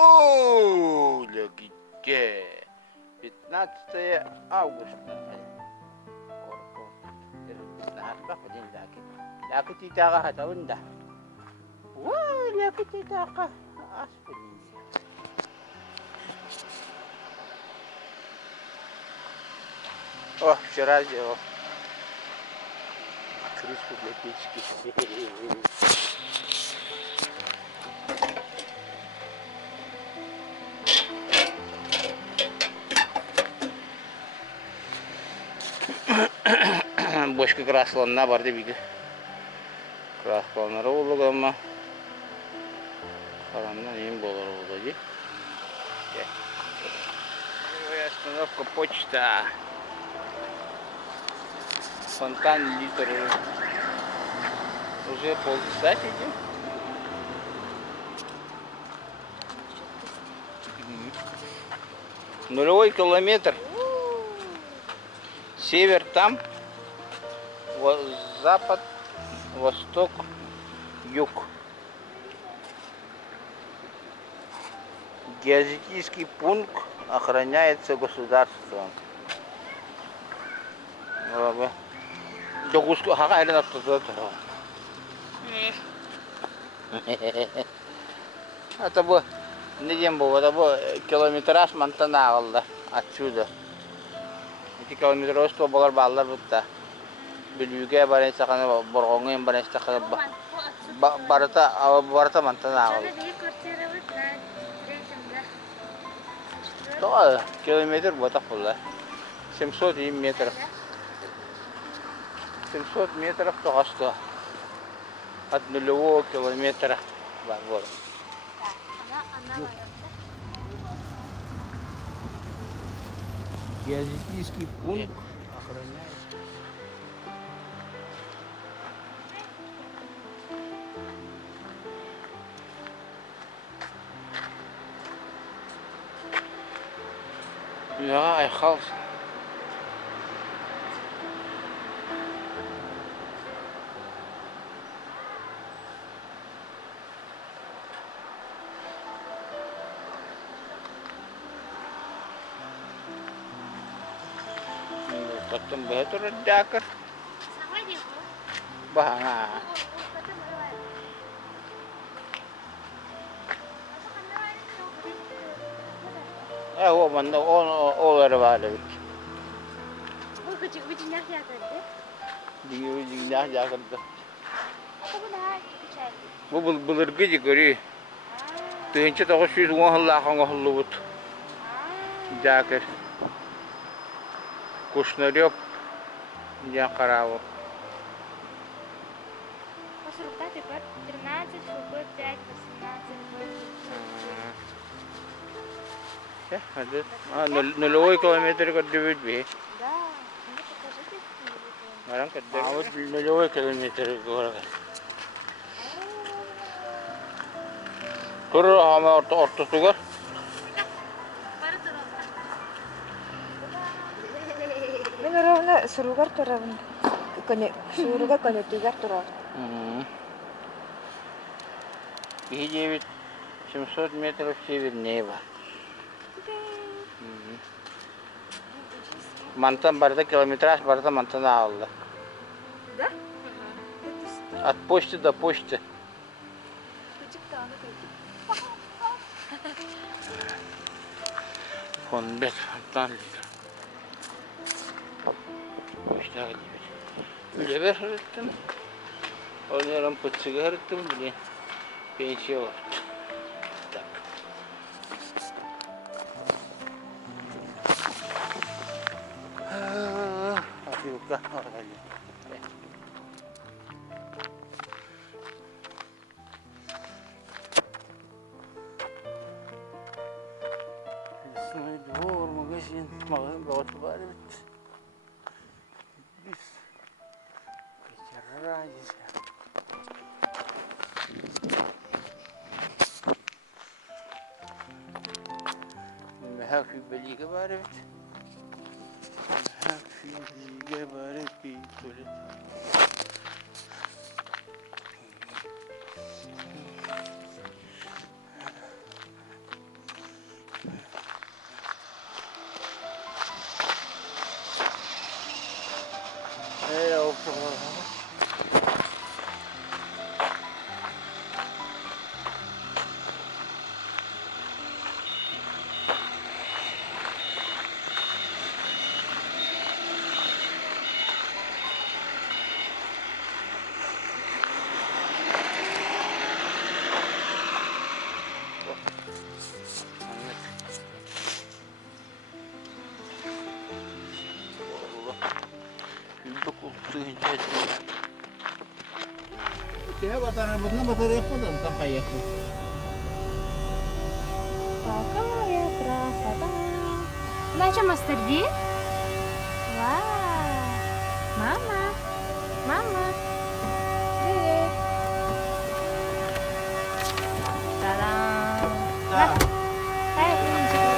О, лягите. 15 августа. Laki tita ka hataon da. Wow, laki tita ka. Aspirin. Oh, Shirazi, oh. Крышку для печки. Бочка красланна барды биги. Красланары болуг ама. Карандан эң болор болду. Остановка почта. Фонтан литр. Уже полчаса сидим. Нулевой километр. Север там. Запад, восток, юг. Геодезический пункт охраняется государством. Это бы не дем был, это бы километраж Монтана отсюда. Эти километраж то было баллар будто. Билюге барен саканы боргонген барен саканы барата Монтана алды. То километр ботак булды. 700 метров. 700 метров тоғашты. От нулевого километра бар бор. Геодезический пункт охраняет. Ja, айхал. Потом бетер дакер. Бага. О, манда олар бар. Ой, küçük bir cinah yakaladı. Dinah jakırdı. Bu ne? Küçük. Bu bulurgu jigori. Tüyünçe toğuz yüz oğullağın oğullu bud. Jakır. Kuşnaryok. Jakaravu. По результату 13, футбол 5, 18, Hadi. Нулевой километр кадывит би. Да, ну покажите. Марам кадывит. А вот нулевой километр город. Tur ama ortasıgar. Bener ona surugar turun. Surugar konektigar turun. И 700 метров севернее. Мантан барда километраж барда Монтана алды. Да? От почты до почты. Фонбет фонтан литр. Почта литр. Үлебер хырыттым. Олерам пытсыга хырыттым биле. Пенсия var. Так. Hadi bakalım. Лесной двор, магазин, вот варит. Без разницы. في بليغة بارد في بليغة بارد بيتولد hijau. Dia kata rambutnya baterai apa dan sampai ya. Kakak ya terasa tak. Baca master di? Wah, mama, mama. Dede. Tadang. Nah, saya ini juga.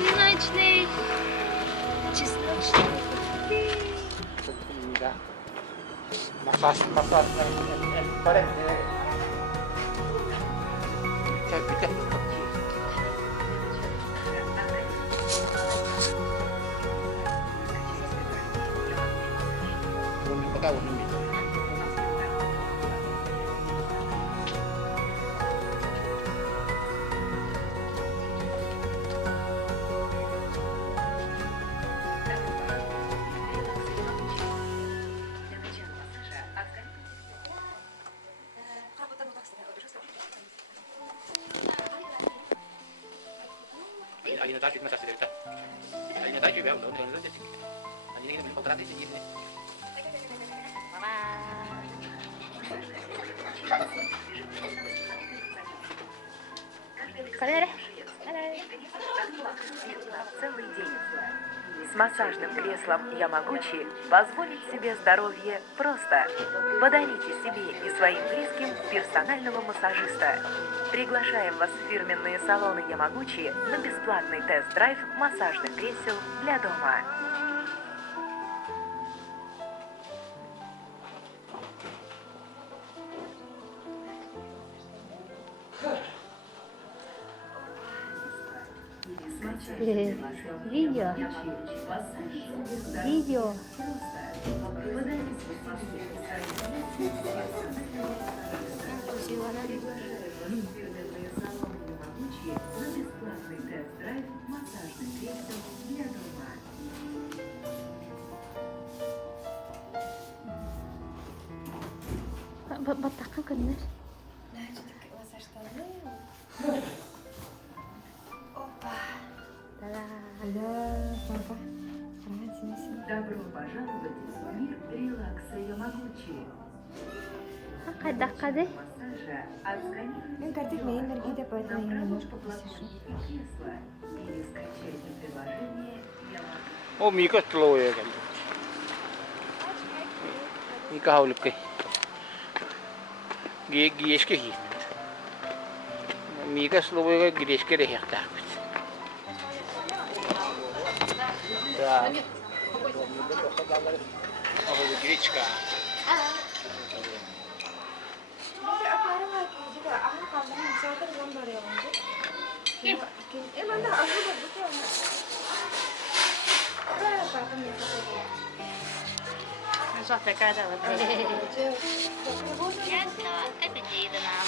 Чесночный. Чесночный. Enggak. Massage paling saya pikir belum tahu ini. Ayun na tayo, masas dito. Ayun na tayo, ba? Ano na dito. Ano yung pagtrato sa gilid. Bye-bye. Kalian Целый день. С массажным креслом Ямагучи позволить себе здоровье просто. Подарите себе и своим близким персонального массажиста. Приглашаем вас в фирменные салоны Ямагучи на бесплатный тест-драйв массажных кресел для дома. Видео. Видео. Batakan kan Mas? Nah, jadi kayak massage tangan. Опа. Dadah. Ada apa? Tangan sini. Добро пожаловать в мир релакса Ямагучи. Какая дeh? Массажа отсканируйте Ini kartu main lagi dapat направо yang nomor по платформе кресла или скачайте приложение Ямагучи. Oh, Mika slow ya kan. Mika hawlip kay. Giyesh ke hi. Mika slow ya giyesh ke rehi tak. Ya. Oh, girechka. Tapi aku orang lagi juga aku kamu saya kan gambar ya Bang. Mana aku betul. Apa kamu foto? Só pecada. Ya, É pedida não.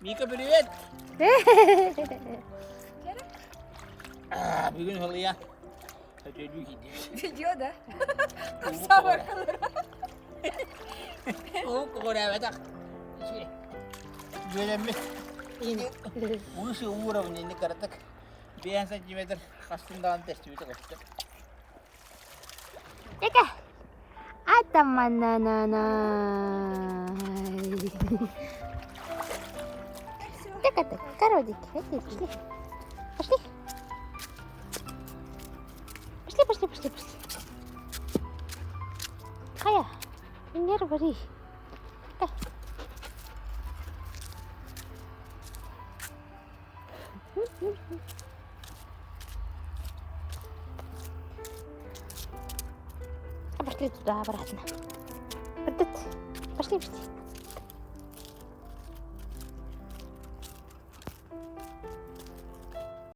Mika, привет! Bugün halıya ödülü gidiyoruz. Videoda. Soğuk kokoreç tak. Gölenmez. Bunu şey uğra bunu indi karatak. Bir santimetre kastından testi bir kaçtı. Teka. Атаманана. Тека, коротенький. Пошли. Пошли. Пошли. Кая, не рвали. Пошли туда обратно. Пошли.